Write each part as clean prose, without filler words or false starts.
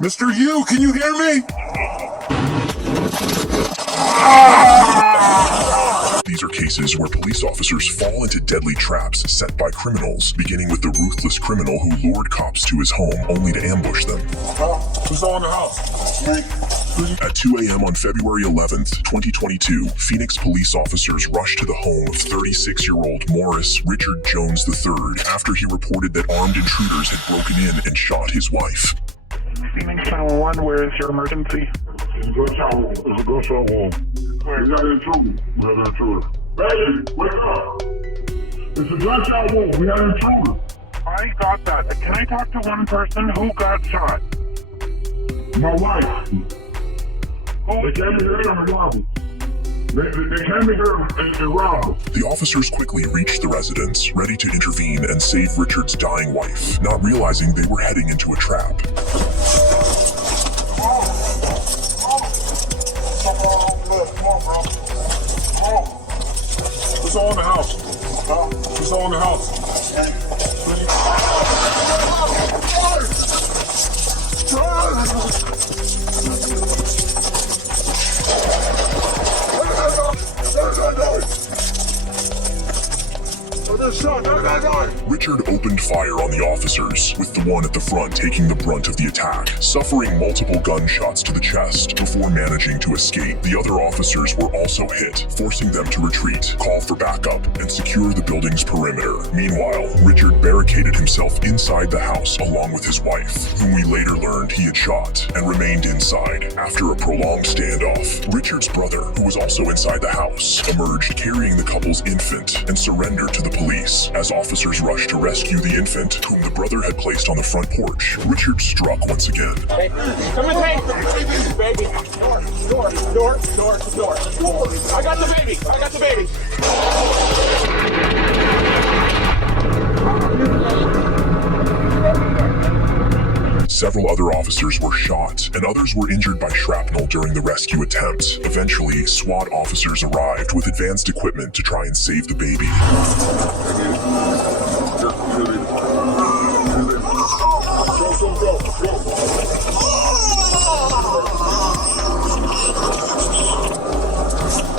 Mr. Yu, can you hear me? These are cases where police officers fall into deadly traps set by criminals, beginning with the ruthless criminal who lured cops to his home only to ambush them. Who's all in the house? At 2 a.m. on February 11th, 2022, Phoenix police officers rushed to the home of 36-year-old Morris Richard Jones III after he reported that armed intruders had broken in and shot his wife. Phoenix 911, where is your emergency? It's a gunshot wound. It's a gunshot wound. Where? We got an intruder. We got an intruder. Baby, wake up! It's a gunshot wound. We got an intruder. I got that. Can I talk to one person who got shot? My wife. They came in here and robbed us. They came in here and robbed us. The officers quickly reached the residence, ready to intervene and save Richard's dying wife, not realizing they were heading into a trap. Who's all in the house? Who's all in the house? Richard opened fire on the officers, with the one at the front taking the brunt of the attack, suffering multiple gunshots to the chest before managing to escape. The other officers were also hit, forcing them to retreat, call for backup, and secure the building's perimeter. Meanwhile, Richard barricaded himself inside the house along with his wife, whom we later learned he had shot, and remained inside. After a prolonged standoff, Richard's brother, who was also inside the house, emerged carrying the couple's infant and surrendered to the police. As officers rushed to rescue the infant, whom the brother had placed on the front porch, Richard struck once again. Hey, come and take the baby. Door. I got the baby. Several other officers were shot, and others were injured by shrapnel during the rescue attempt. Eventually, SWAT officers arrived with advanced equipment to try and save the baby.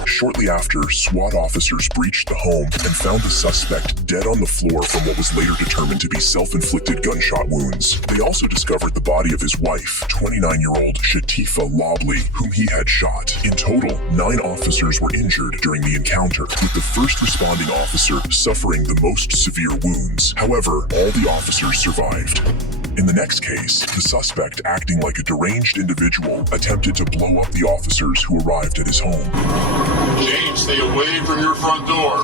Shortly after, SWAT officers breached the home and found the suspect dead on the floor from what was later determined to be self-inflicted gunshot wounds. They also discovered the body of his wife, 29-year-old Shatifa Lobley, whom he had shot. In total, 9 officers were injured during the encounter, with the first responding officer suffering the most severe wounds. However, all the officers survived. In the next case, the suspect, acting like a deranged individual, attempted to blow up the officers who arrived at his home. James, stay away from your front door.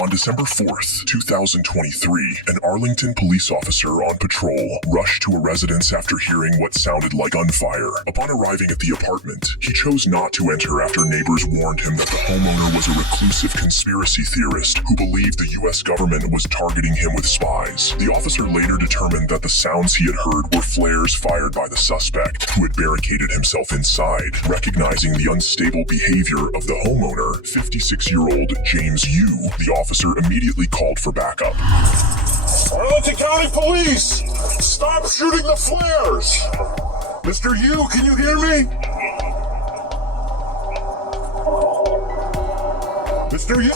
On December 4th, 2023, an Arlington police officer on patrol rushed to a residence after hearing what sounded like gunfire. Upon arriving at the apartment, he chose not to enter after neighbors warned him that the homeowner was a reclusive conspiracy theorist who believed the U.S. government was targeting him with spies. The officer later determined that the sounds he had heard were flares fired by the suspect, who had barricaded himself inside. Recognizing the unstable behavior of the homeowner, 56-year-old James Yu, the officer immediately called for backup. Arlington County Police! Stop shooting the flares! Mr. Yu, can you hear me? Mr. Yu!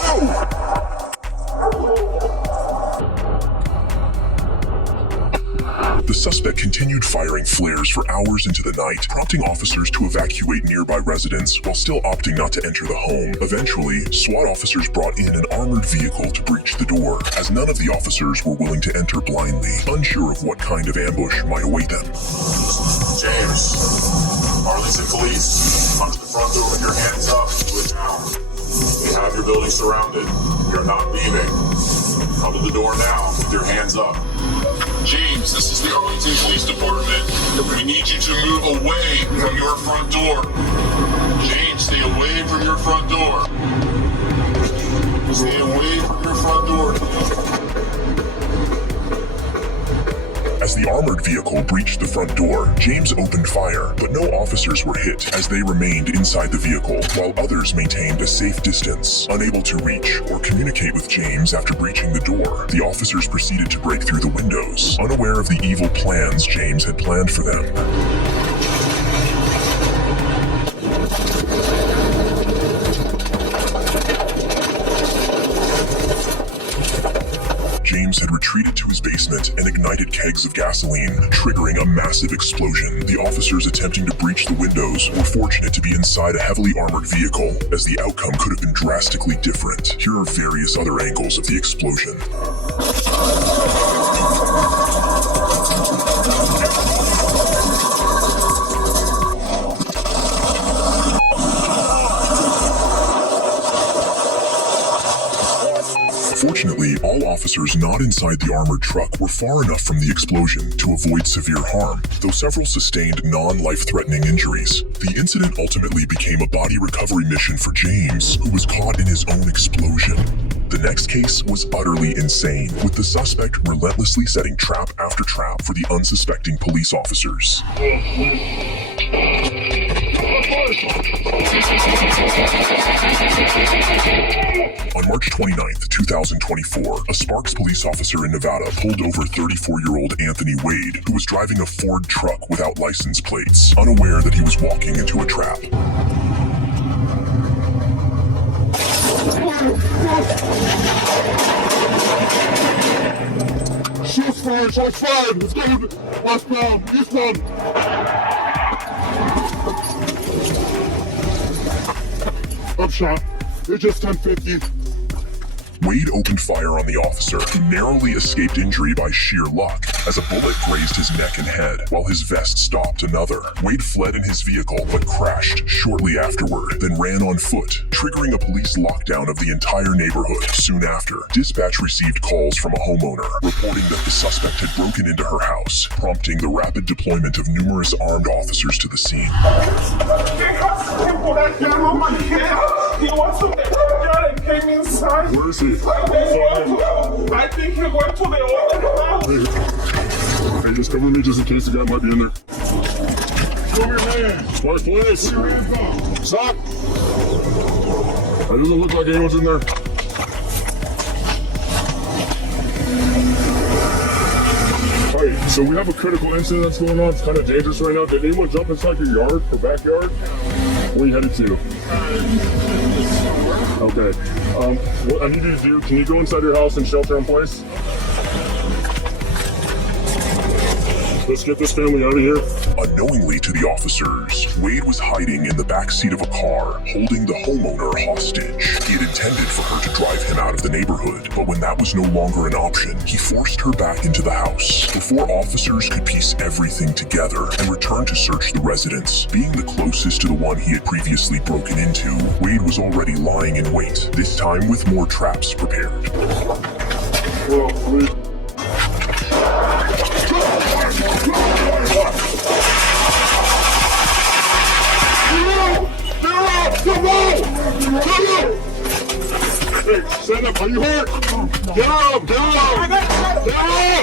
The suspect continued firing flares for hours into the night, prompting officers to evacuate nearby residents while still opting not to enter the home. Eventually, SWAT officers brought in an armored vehicle to breach the door, as none of the officers were willing to enter blindly, unsure of what kind of ambush might await them. James, Arlington Police, come to the front door with your hands up. Do it now. We have your building surrounded. You're not leaving. Come to the door now with your hands up. James, this is the Arlington Police Department. We need you to move away from your front door. James, stay away from your front door. Stay away from your front door. As As the armored vehicle breached the front door, James opened fire, but no officers were hit as they remained inside the vehicle, while others maintained a safe distance. Unable to reach or communicate with James after breaching the door, the officers proceeded to break through the windows, unaware of the evil plans James had planned for them. James had retreated to his basement and ignited kegs of gasoline, triggering a massive explosion. The officers attempting to breach the windows were fortunate to be inside a heavily armored vehicle, as the outcome could have been drastically different. Here are various other angles of the explosion. Fortunately, all officers not inside the armored truck were far enough from the explosion to avoid severe harm, though several sustained non-life-threatening injuries. The incident ultimately became a body recovery mission for James, who was caught in his own explosion. The next case was utterly insane, with the suspect relentlessly setting trap after trap for the unsuspecting police officers. On March 29th, 2024, a Sparks police officer in Nevada pulled over 34-year-old Anthony Wade, who was driving a Ford truck without license plates, unaware that he was walking into a trap. Shots fired! Shots fired! Let's go! Westbound! Eastbound! Upshot. They're just 1050. Wade opened fire on the officer, who narrowly escaped injury by sheer luck, as a bullet grazed his neck and head, while his vest stopped another. Wade fled in his vehicle, but crashed shortly afterward, then ran on foot, triggering a police lockdown of the entire neighborhood. Soon after, dispatch received calls from a homeowner, reporting that the suspect had broken into her house, prompting the rapid deployment of numerous armed officers to the scene. He wants to get out and came inside. Where is he? I think he went to the other house. Hey, just cover me just in case the guy might be in there. Come here, man. Sparks police. Stop. It doesn't look like anyone's in there. Alright, so we have a critical incident that's going on. It's kind of dangerous right now. Did anyone jump inside your yard or backyard? Where are you headed to? Okay. What I need you to do, can you go inside your house and shelter in place? Let's get this family out of here. Unknowingly to the officers, Wade was hiding in the backseat of a car, holding the homeowner hostage. He had intended for her to drive him out of the neighborhood, but when that was no longer an option, he forced her back into the house. Before officers could piece everything together and return to search the residence, being the closest to the one he had previously broken into, Wade was already lying in wait, this time with more traps prepared. Well, please. Hey, stand up. Are you hurt? Get up! Get up! Get up!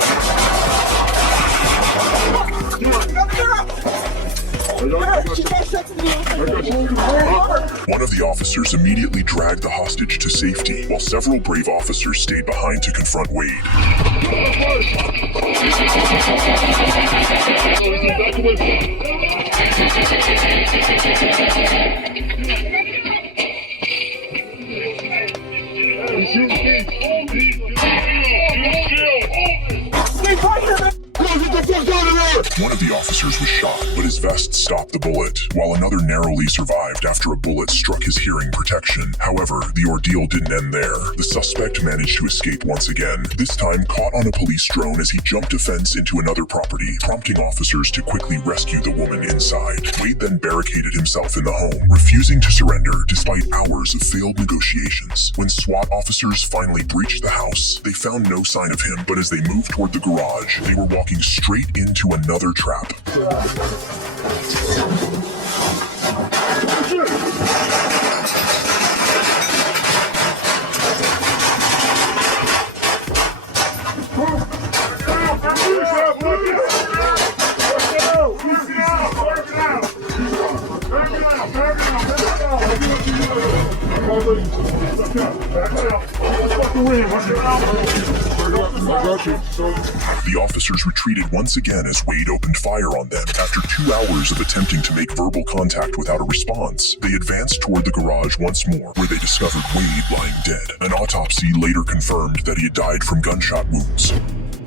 One of the officers immediately dragged the hostage to safety, while several brave officers stayed behind to confront Wade. One of the officers was shot, but his vest stopped the bullet, while another narrowly survived after a bullet struck his hearing protection. However, the ordeal didn't end there. The suspect managed to escape once again, this time caught on a police drone as he jumped a fence into another property, prompting officers to quickly rescue the woman inside. Wade then barricaded himself in the home, refusing to surrender despite hours of failed negotiations. When SWAT officers finally breached the house, they found no sign of him, but as they moved toward the garage, they were walking straight into another trap. got you. The officers retreated once again as Wade opened fire on them. After 2 hours of attempting to make verbal contact without a response, they advanced toward the garage once more, where they discovered Wade lying dead. An autopsy later confirmed that he had died from gunshot wounds.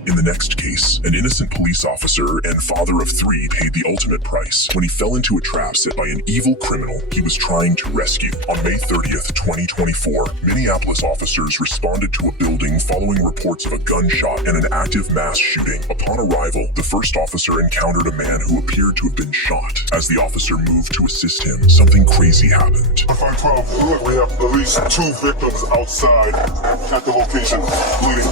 In the next case, an innocent police officer and father of 3 paid the ultimate price when he fell into a trap set by an evil criminal he was trying to rescue. On May 30th, 2024, Minneapolis officers responded to a building following reports of a gunshot and an active mass shooting. Upon arrival, the first officer encountered a man who appeared to have been shot. As the officer moved to assist him, something crazy happened. 512, look, we have at least 2 victims outside at the location, bleeding.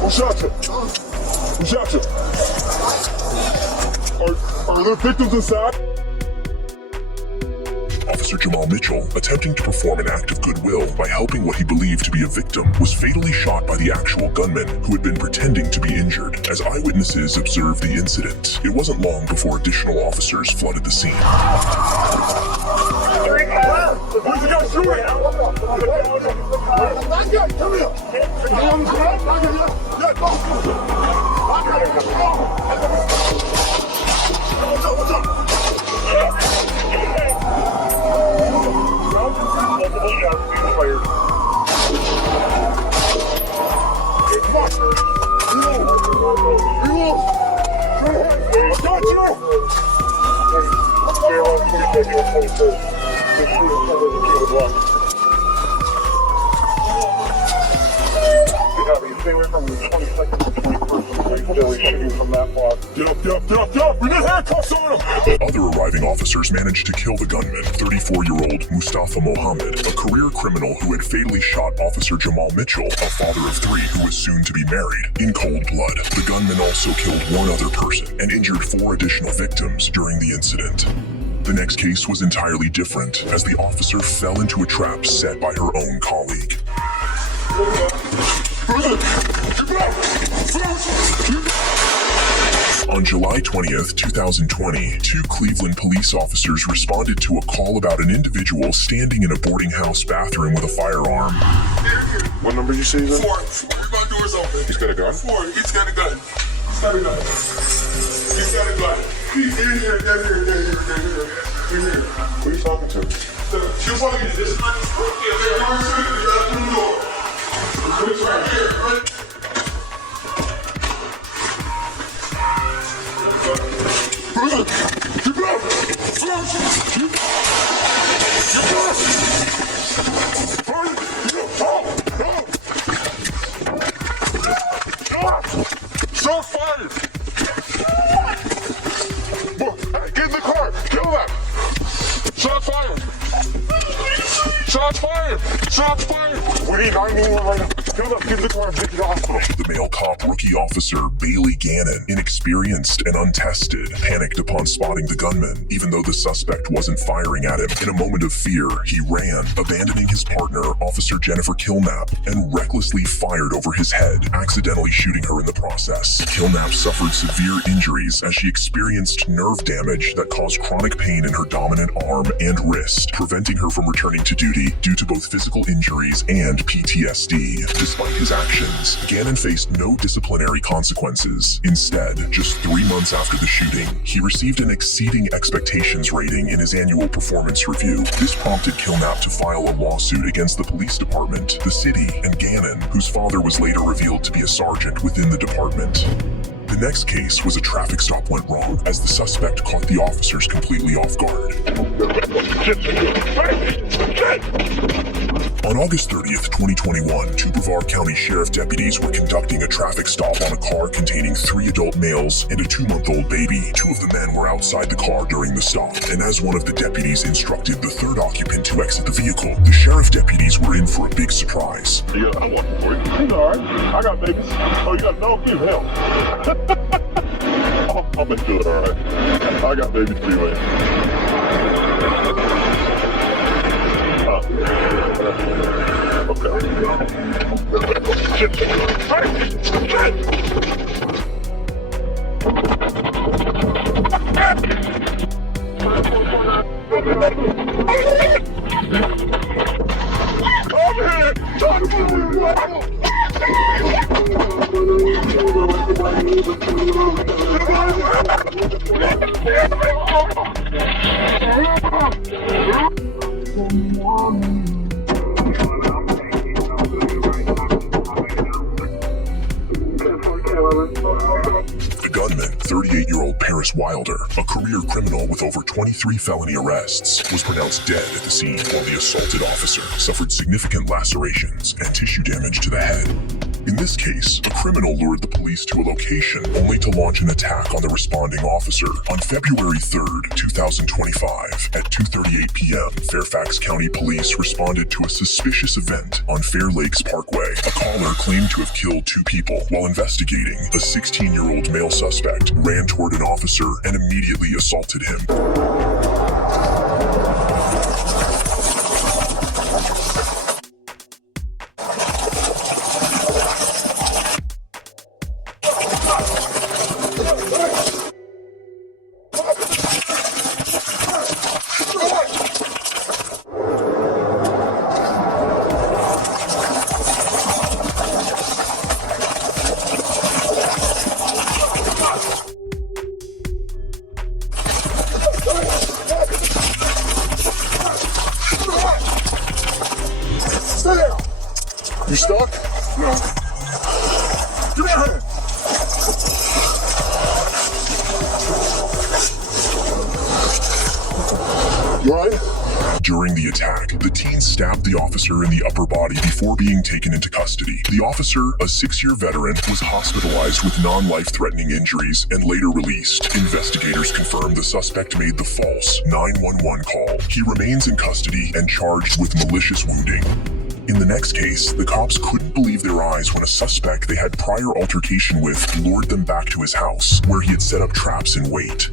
Who shot you? Who shot you? Are there victims inside? Officer Jamal Mitchell, attempting to perform an act of goodwill by helping what he believed to be a victim, was fatally shot by the actual gunman who had been pretending to be injured. As eyewitnesses observed the incident, it wasn't long before additional officers flooded the scene. Where's the guy shooting? Come here. Stay away from the 22nd to 21st. Still shooting from that far. Get up! We got handcuffs on him! Other arriving officers managed to kill the gunman, 34-year-old Mustafa Mohammed, a career criminal who had fatally shot Officer Jamal Mitchell, a father of 3 who was soon to be married, in cold blood. The gunman also killed 1 other person and injured 4 additional victims during the incident. The next case was entirely different, as the officer fell into a trap set by her own colleague. On July 20th, 2020, 2 Cleveland police officers responded to a call about an individual standing in a boarding house bathroom with a firearm. What number you say he's in? 4. My door's open. He's got a gun? 4. He's got a gun. He's got a gun. He's got a gun. He's in here. They're here. Who are you talking to? You're talking to this man. They're going to the bathroom door. It's right here, right? Shot fired! Get in the car! Kill that! Shot fired! Shots fired! Shots fired! We need 911 right now. Kill them! Get in the car and take you to the hospital. The male cop rookie officer Bailey Gannon, inexperienced and untested, panicked upon spotting the gunman, even though the suspect wasn't firing at him. In a moment of fear, he ran, abandoning his partner, Officer Jennifer Kilnap, and recklessly fired over his head, accidentally shooting her in the process. Kilnap suffered severe injuries as she experienced nerve damage that caused chronic pain in her dominant arm and wrist, preventing her from returning to duty due to both physical injuries and PTSD. Despite his actions, Gannon faced no disciplinary consequences. Instead, just 3 months after the shooting, he received an exceeding expectations rating in his annual performance review. This prompted Kilnap to file a lawsuit against the police department, the city, and Gannon, whose father was later revealed to be a sergeant within the department. The next case was a traffic stop went wrong as the suspect caught the officers completely off guard. On August 30th, 2021, 2 Brevard County Sheriff deputies were conducting a traffic stop on a car containing 3 adult males and a 2-month-old baby. 2 of the men were outside the car during the stop, and as one of the deputies instructed the 3rd occupant to exit the vehicle, the sheriff deputies were in for a big surprise. Yeah, I'm walking for you. You all right? I got babies. Oh, you got a dog too? Hell. I'll make sure they're all right. I got babies too, man. Okay. The gunman, 38-year-old Paris Wilder, a career criminal with over 23 felony arrests, was pronounced dead at the scene while the assaulted officer suffered significant lacerations and tissue damage to the head. In this case, a criminal lured the police to a location only to launch an attack on the responding officer. On February 3rd, 2025, at 2:38 p.m., Fairfax County Police responded to a suspicious event on Fair Lakes Parkway. A caller claimed to have killed 2 people. While investigating, a 16-year-old male suspect ran toward an officer and immediately assaulted him. You stuck? No. Give me your hand. You alright? During the attack, the teen stabbed the officer in the upper body before being taken into custody. The officer, a 6-year veteran, was hospitalized with non-life-threatening injuries and later released. Investigators confirmed the suspect made the false 911 call. He remains in custody and charged with malicious wounding. In the next case, the cops couldn't believe their eyes when a suspect they had prior altercation with lured them back to his house, where he had set up traps in wait.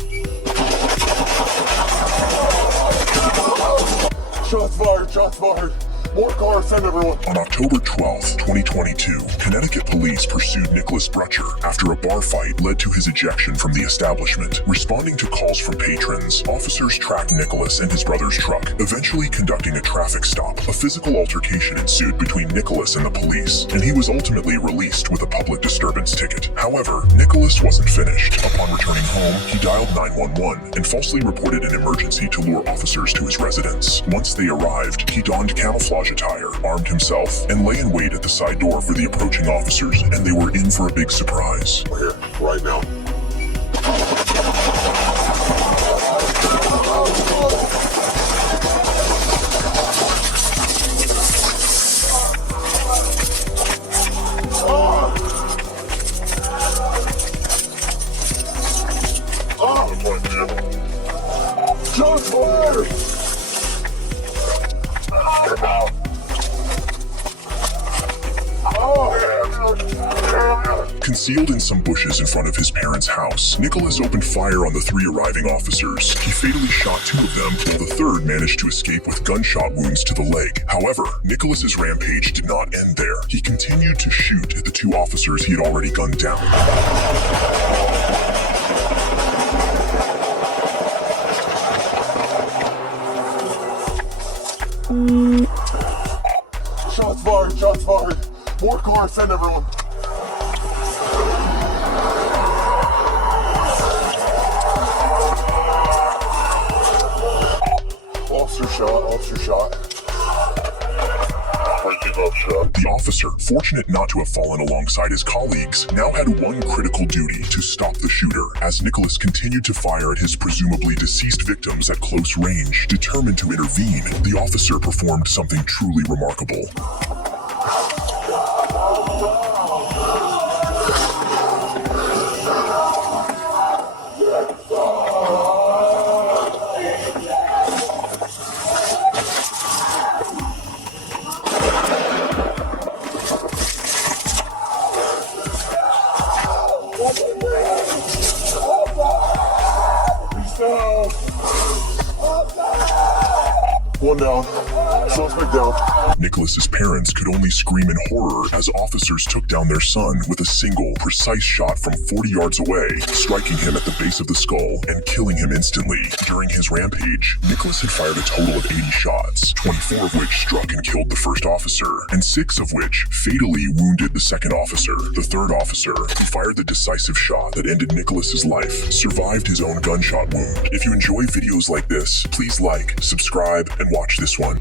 Shots fired, shots fired. More cars, send everyone. On October 12, 2022, Connecticut police pursued Nicholas Brutcher after a bar fight led to his ejection from the establishment. Responding to calls from patrons, officers tracked Nicholas and his brother's truck, eventually conducting a traffic stop. A physical altercation ensued between Nicholas and the police, and he was ultimately released with a public disturbance ticket. However, Nicholas wasn't finished. Upon returning home, he dialed 911 and falsely reported an emergency to lure officers to his residence. Once they arrived, he donned camouflage attire, armed himself, and lay in wait at the side door for the approaching officers, and they were in for a big surprise. We're here, right now. Shots fired! Concealed in some bushes in front of his parents' house, Nicholas opened fire on the 3 arriving officers. He fatally shot 2 of them, while the 3rd managed to escape with gunshot wounds to the leg. However, Nicholas's rampage did not end there. He continued to shoot at the 2 officers he had already gunned down. Shots fired, shots fired. More cars, send everyone. Officer shot. The officer, fortunate not to have fallen alongside his colleagues, now had one critical duty: to stop the shooter. As Nicholas continued to fire at his presumably deceased victims at close range, determined to intervene, the officer performed something truly remarkable. One down. Suspect down. Nicholas's parents could only scream in horror as officers took down their son with a single, precise shot from 40 yards away, striking him at the base of the skull and killing him instantly. During his rampage, Nicholas had fired a total of 80 shots, 24 of which struck and killed the first officer, and 6 of which fatally wounded the second officer. The third officer, who fired the decisive shot that ended Nicholas's life, survived his own gunshot wound. If you enjoy videos like this, please like, subscribe, and watch this one.